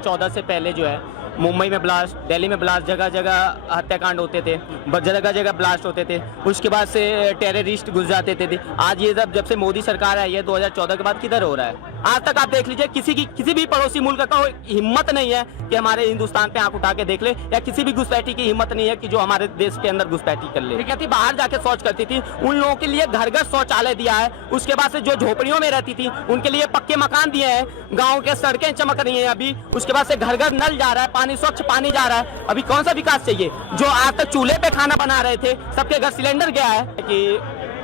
14 से पहले जो है मुंबई में ब्लास्ट, दिल्ली में ब्लास्ट, जगह जगह हत्याकांड होते थे, जगह जगह ब्लास्ट होते थे। उसके बाद से टेररिस्ट घुस जाते थे। आज ये जब से मोदी सरकार आई है 2014 के बाद किधर हो रहा है? आज तक आप देख लीजिए किसी भी पड़ोसी मुल्क का हिम्मत नहीं है कि हमारे हिंदुस्तान पे आंख उठा के देख ले, या किसी भी घुसपैठी की हिम्मत नहीं है कि जो हमारे देश के अंदर घुसपैठी कर ले। कहती बाहर जाके शौच करती थी, उन लोगों के लिए घर घर शौचालय दिया है। उसके बाद से जो झोपड़ियों में रहती थी उनके लिए पक्के मकान दिए हैं, गाँव के सड़कें चमक रही है अभी। उसके बाद से घर घर नल जा रहा है, पानी स्वच्छ पानी जा रहा है। अभी कौन सा विकास चाहिए? जो आज तक चूल्हे पे खाना बना रहे थे सबके घर सिलेंडर गया है। कि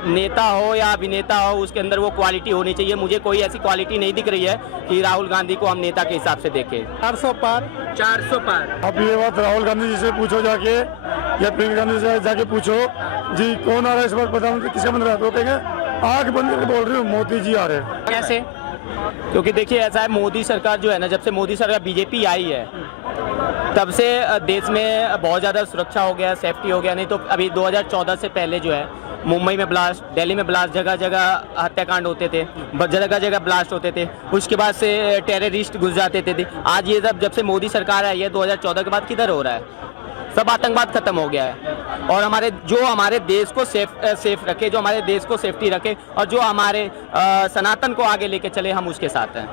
नेता हो या अभिनेता हो उसके अंदर वो क्वालिटी होनी चाहिए। मुझे कोई ऐसी क्वालिटी नहीं दिख रही है कि राहुल गांधी को हम नेता के हिसाब से देखें। 400 पार। अब ये बात राहुल गांधी जी से पूछो जाके, या प्रियंका गांधी से जाके पूछो जी कौन आ रहा है इस बार प्रधानमंत्री, किसका बन रहा है? तो कहेंगे आंख बंद करके बोल रही हूँ मोदी जी आ रहे हैं। कैसे? क्योंकि देखिए ऐसा है, मोदी सरकार जो है ना, जब से मोदी सरकार बीजेपी आई है तब से देश में बहुत ज़्यादा सुरक्षा हो गया, सेफ्टी हो गया। नहीं तो अभी 2014 से पहले जो है मुंबई में ब्लास्ट, दिल्ली में ब्लास्ट, जगह जगह हत्याकांड होते थे, जगह जगह ब्लास्ट होते थे। उसके बाद से टेररिस्ट घुस जाते थे। आज ये जब से मोदी सरकार आई है 2014 के बाद किधर हो रहा है? सब आतंकवाद खत्म हो गया है। और हमारे देश को सेफ रखे, जो हमारे देश को सेफ्टी रखे और जो हमारे सनातन को आगे लेके चले, हम उसके साथ हैं।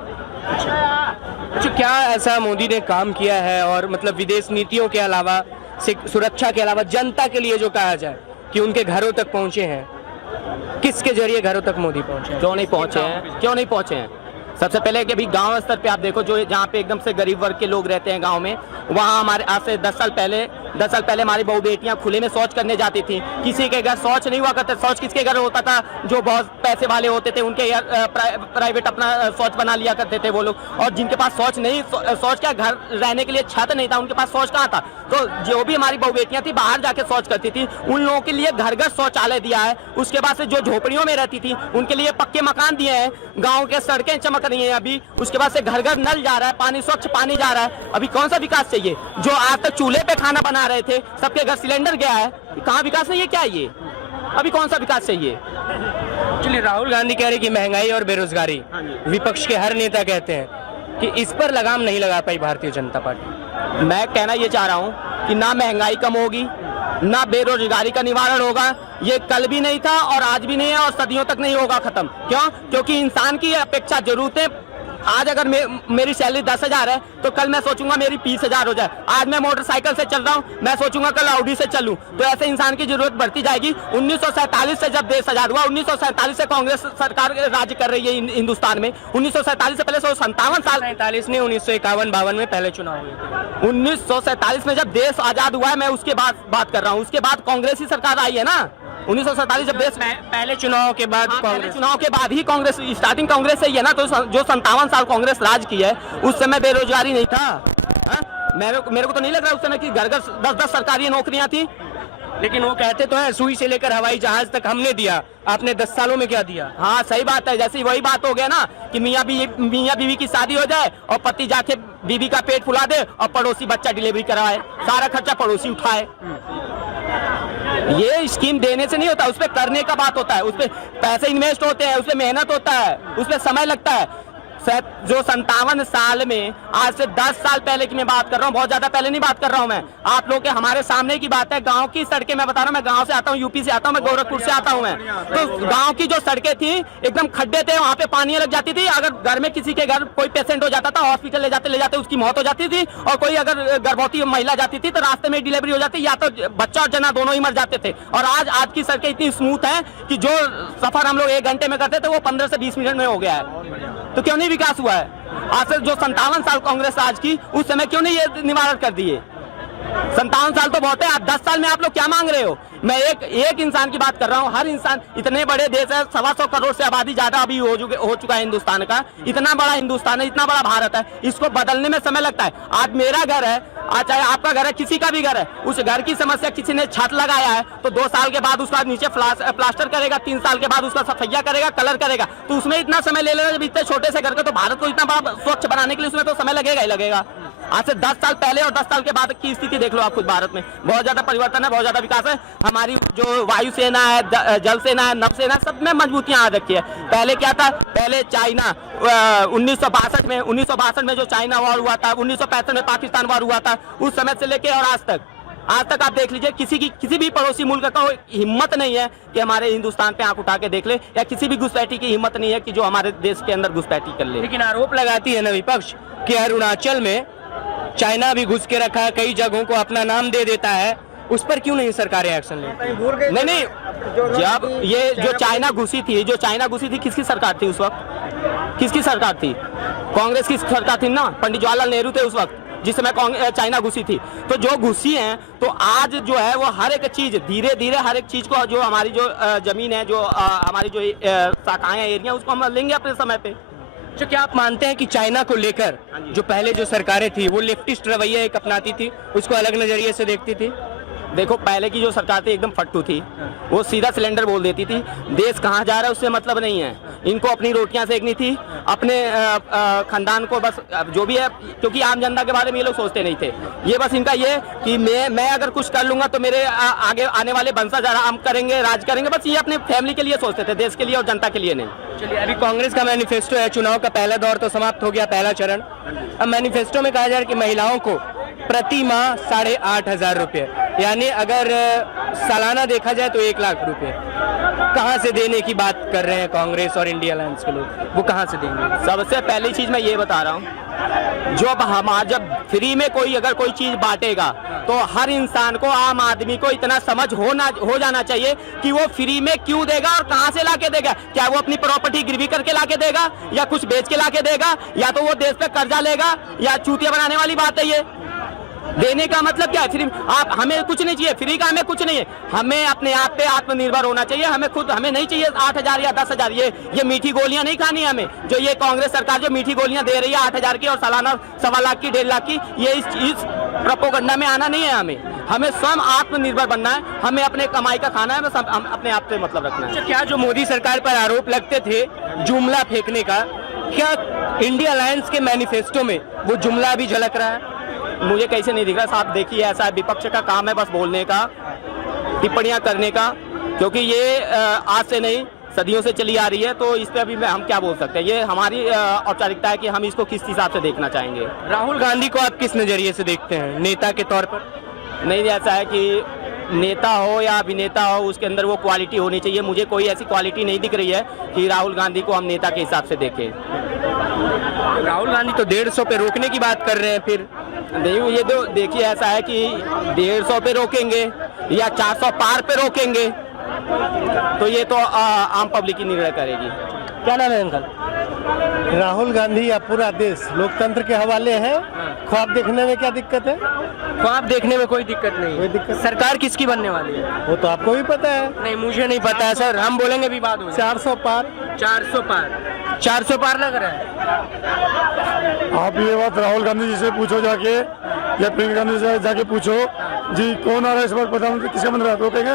अच्छा, क्या ऐसा मोदी ने काम किया है और मतलब विदेश नीतियों के अलावा, सुरक्षा के अलावा, जनता के लिए जो कहा जाए कि उनके घरों तक पहुंचे हैं, किसके जरिए घरों तक मोदी पहुंचे? क्यों नहीं पहुंचे हैं? सबसे पहले कि अभी गांव स्तर पे आप देखो, जो जहाँ पे एकदम से गरीब वर्ग के लोग रहते हैं गांव में, वहाँ हमारे आज से 10 साल पहले हमारी बहू बेटियां खुले में शौच करने जाती थी। किसी के घर शौच नहीं हुआ करता। शौच किसके घर होता था? जो बहुत पैसे वाले होते थे, उनके प्राइवेट अपना शौच बना लिया करते थे वो लोग। और जिनके पास शौच क्या, घर रहने के लिए छत नहीं था, उनके पास शौच कहाँ था? तो जो भी हमारी बहू बेटियां थी बाहर जाके शौच करती थी, उन लोगों के लिए घर घर शौचालय दिया है। उसके बाद से जो झोपड़ियों में रहती थी उनके लिए पक्के मकान दिए हैं, गाँव के सड़कें चमक रही है अभी। उसके बाद से घर घर नल जा रहा है, पानी स्वच्छ पानी जा रहा है। अभी कौन सा विकास चाहिए? जो आज तक चूल्हे पे खाना बना रहे थे सबके घर सिलेंडर गया है, कहाँ विकास नहीं है? क्या ये अभी कौन सा विकास चाहिए? चलिए, राहुल गांधी कह रहे कि महंगाई और बेरोजगारी, विपक्ष के हर नेता कहते हैं कि इस पर लगाम नहीं लगा पाई भारतीय जनता पार्टी। मैं कहना ये चाह रहा हूँ कि ना महंगाई कम होगी, ना बेरोजगारी का निवारण होगा। ये कल भी नहीं था और आज भी नहीं है और सदियों तक नहीं होगा खत्म। क्यों? क्योंकि इंसान की अपेक्षा, जरूरतें, आज अगर मेरी सैलरी 10,000 है तो कल मैं सोचूंगा मेरी 20,000 हो जाए। आज मैं मोटरसाइकिल से चल रहा हूँ, मैं सोचूंगा कल ऑडी से चलूं। तो ऐसे इंसान की जरूरत बढ़ती जाएगी। 1947 से जब देश आजाद हुआ, 1947 से कांग्रेस सरकार राज्य कर रही है हिंदुस्तान में। 1947 से पहले 57 साल, 47 ने 1951-52 में पहले चुनाव हुए थे। 1947 में जब देश आजाद हुआ है, मैं उसके बाद बात कर रहा हूँ। उसके बाद कांग्रेस ही सरकार आई है ना। 1947 जब देश पहले चुनाव के बाद, पहले चुनाव के बाद ही कांग्रेस, स्टार्टिंग कांग्रेस से ही है ना। तो जो 57 साल कांग्रेस राज की है उस समय बेरोजगारी नहीं था। मेरे को तो नहीं लग रहा उस समय कि घर घर 10-10 सरकारी नौकरियां थी। लेकिन वो कहते तो है सुई से लेकर हवाई जहाज तक हमने दिया, आपने 10 सालों में क्या दिया? हाँ सही बात है। जैसे वही बात हो गया ना कि मियाँ बीवी की शादी हो जाए और पति जाके बीवी का पेट फुला दे और पड़ोसी बच्चा डिलीवरी कराए, सारा खर्चा पड़ोसी उठाए। ये स्कीम देने से नहीं होता, उस पर करने का बात होता है। उस पर पैसे इन्वेस्ट होते हैं, उस पर मेहनत होता है, उस पर समय लगता है। जो 57 साल में, आज से 10 साल पहले की मैं बात कर रहा हूँ, बहुत ज्यादा पहले नहीं बात कर रहा हूँ मैं। आप लोग के हमारे सामने की बात है। गांव की सड़कें मैं बता रहा हूँ, मैं गांव से आता हूँ, यूपी से आता हूँ, मैं गोरखपुर से आता हूँ मैं। तो गांव की जो सड़कें थी एकदम खड्डे थे, वहाँ पे पानी लग जाती थी। अगर घर में किसी के घर कोई पेशेंट हो जाता था, हॉस्पिटल ले जाते उसकी मौत हो जाती थी। और कोई अगर गर्भवती महिला जाती थी तो रास्ते में डिलीवरी हो जाती, या तो बच्चा और जना दोनों ही मर जाते थे। और आज की सड़कें इतनी स्मूथ है कि जो सफर हम लोग 1 घंटे में करते थे वो 15 से 20 मिनट में हो गया है। तो क्यों नहीं विकास हुआ है? आज से जो 57 साल कांग्रेस राज की, उस समय क्यों नहीं ये निवारण कर दिए? 57 साल तो बहुत है। आप 10 साल में आप लोग क्या मांग रहे हो? मैं एक इंसान की बात कर रहा हूँ। हर इंसान, इतने बड़े देश है, 125 करोड़ से आबादी ज्यादा अभी हो चुका है हिंदुस्तान का। इतना बड़ा हिंदुस्तान है, इतना बड़ा भारत है, इसको बदलने में समय लगता है। आज मेरा घर है, आज चाहे आपका घर है, किसी का भी घर है, उस घर की समस्या, किसी ने छत लगाया है तो 2 साल के बाद उसका नीचे प्लास्टर करेगा, 3 साल के बाद उसका सफैया करेगा, कलर करेगा। तो उसमें इतना समय ले लेगा। जब इतने छोटे से घर का, तो भारत को इतना बड़ा स्वच्छ बनाने के लिए उसमें तो समय लगेगा ही लगेगा। आज से 10 साल पहले और 10 साल के बाद की स्थिति देख लो आप खुद। भारत में बहुत ज्यादा परिवर्तन है, बहुत ज्यादा विकास है। हमारी जो वायुसेना है, जल सेना है, नभ सेना है, सब में मजबूतियां आ रखी है। पहले क्या था, पहले चाइना 1962 में जो चाइना वॉर हुआ था, 1965 में पाकिस्तान वॉर हुआ था, उस समय से लेके और आज तक आप देख लीजिए, किसी भी पड़ोसी मुल्क का हिम्मत नहीं है कि हमारे हिंदुस्तान पे आंख उठा के देख ले, या किसी भी घुसपैठी की हिम्मत नहीं है कि जो हमारे देश के अंदर घुसपैठी कर ले। लेकिन आरोप लगाती है ना विपक्ष कि अरुणाचल में चाइना भी घुस के रखा है, कई जगहों को अपना नाम दे देता है, उस पर क्यों नहीं सरकारें एक्शन लेती? नहीं, जब ये जो चाइना घुसी थी, किसकी सरकार थी उस वक्त? किसकी सरकार थी? कांग्रेस की सरकार थी ना, पंडित जवाहरलाल नेहरू थे उस वक्त जिस समय चाइना घुसी थी। तो जो घुसी हैं, तो आज जो है वो हर एक चीज धीरे धीरे हर एक चीज को, जो हमारी जो जमीन है, जो हमारी जो शाखाएं एरिया, उसको हम लेंगे अपने समय पे। तो क्या आप मानते हैं कि चाइना को लेकर जो पहले जो सरकारें थी वो लेफ्टिस्ट रवैया एक अपनाती थी, उसको अलग नजरिए से देखती थी? देखो, पहले की जो सरकार थी एकदम फट्टू थी, वो सीधा सिलेंडर बोल देती थी। देश कहाँ जा रहा है उससे मतलब नहीं है, इनको अपनी रोटियां सेकनी थी, अपने खानदान को बस जो भी है, क्योंकि आम जनता के बारे में ये लोग सोचते नहीं थे। ये बस इनका ये कि मैं अगर कुछ कर लूंगा तो मेरे आगे आने वाले वंशज आराम करेंगे, राज करेंगे, बस ये अपने फैमिली के लिए सोचते थे, देश के लिए और जनता के लिए नहीं। चलिए, अभी कांग्रेस का मैनिफेस्टो है, चुनाव का पहला दौर तो समाप्त हो गया, पहला चरण। अब मैनिफेस्टो में कहा जा रहा है कि महिलाओं को प्रति माह 8,500 रुपये, यानी अगर सालाना देखा जाए तो 1 लाख रुपए कहाँ से देने की बात कर रहे हैं कांग्रेस और इंडिया अलायंस के लोग, वो कहाँ से देंगे? सबसे पहली चीज मैं ये बता रहा हूँ, जब फ्री में अगर कोई चीज बांटेगा तो हर इंसान को, आम आदमी को इतना समझ हो जाना चाहिए कि वो फ्री में क्यों देगा और कहां से लाके देगा। क्या वो अपनी प्रॉपर्टी गिरवी करके लाके देगा, या कुछ बेच के लाके देगा, या तो वो देश पे कर्जा लेगा, या चूतिया बनाने वाली बात है ये। देने का मतलब क्या है? फ्री हमें कुछ नहीं चाहिए, फ्री का हमें कुछ नहीं है। हमें अपने आप पे आत्मनिर्भर होना चाहिए। हमें नहीं चाहिए 8,000 या 10,000। ये मीठी गोलियां नहीं खानी है हमें, जो ये कांग्रेस सरकार जो मीठी गोलियां दे रही है 8,000 की और सालाना 1.25 लाख की, 1.5 लाख की, ये इस प्रोपोगंडा में आना नहीं है। हमें स्वयं आत्मनिर्भर बनना है, हमें अपने कमाई का खाना है, बस हम अपने आप से मतलब रखना है। क्या जो मोदी सरकार पर आरोप लगते थे जुमला फेंकने का, क्या इंडिया अलायंस के मैनिफेस्टो में वो जुमला भी झलक रहा है? मुझे कैसे नहीं दिख रहा साहब। देखिए, ऐसा है, विपक्ष का काम है बस बोलने का, टिप्पणियां करने का, क्योंकि ये आज से नहीं सदियों से चली आ रही है। तो इस पे अभी हम क्या बोल सकते हैं? ये हमारी औपचारिकता है कि हम इसको किस हिसाब से देखना चाहेंगे। राहुल गांधी को आप किस नजरिए से देखते हैं नेता के तौर पर? नहीं, ऐसा है कि नेता हो या अभिनेता हो, उसके अंदर वो क्वालिटी होनी चाहिए। मुझे कोई ऐसी क्वालिटी नहीं दिख रही है कि राहुल गांधी को हम नेता के हिसाब से देखें। राहुल गांधी तो 150 पे रोकने की बात कर रहे हैं। फिर नहीं, ये तो देखिए, ऐसा है कि 150 पे रोकेंगे या 400 पार पे रोकेंगे, तो ये तो आम पब्लिक ही निर्णय करेगी। क्या नाम है अंकल? राहुल गांधी या पूरा देश लोकतंत्र के हवाले है। ख्वाब देखने में क्या दिक्कत है? ख्वाब देखने में कोई दिक्कत नहीं। कोई दिक्कत? सरकार किसकी बनने वाली है वो तो आपको भी पता है। नहीं, मुझे नहीं पता है सर, हम बोलेंगे भी बात हो। 400 पार। 400 पार लग रहा है। आप ये बात राहुल गांधी जी से पूछो जाके, या प्रियंका गांधी से जाके पूछो जी कौन आ रहा है इस बार प्रधानमंत्री, किसका बन रहा है? तो कहेंगे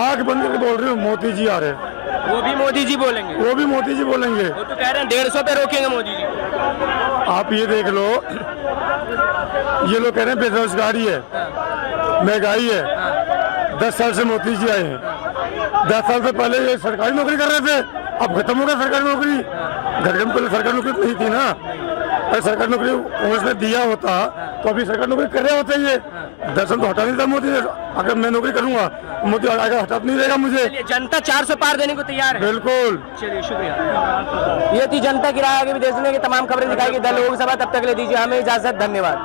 आंख बंद करके बोल रही हूँ, मोदी जी आ रहे हैं। वो भी मोदी जी बोलेंगे? वो भी मोदी जी बोलेंगे। वो तो कह रहे हैं 150 पे रोकेंगे मोदी जी। आप ये देख लो, ये लोग कह रहे हैं बेरोजगारी है, महंगाई है। 10 साल से मोदी जी आए हैं। 10 साल से पहले ये सरकारी नौकरी कर रहे थे, अब खत्म हो गया सरकारी नौकरी। घर में पहले सरकारी नौकरी नहीं थी ना, अगर सरकारी नौकरी कांग्रेस ने दिया होता तो अभी सरकारी नौकरी कर रहे होते। ये दर्शन तो हटा नहीं था मोदी ने। अगर मैं नौकरी करूंगा मोदी आगे हटा नहीं देगा मुझे। जनता 400 पार देने को तैयार है। बिल्कुल। चलिए, शुक्रिया। ये थी जनता की राय। आगे भी देश दुनिया की तमाम खबरें दिखाएगी द लोकसभा। तब तक ले दीजिए हमें इजाजत। धन्यवाद।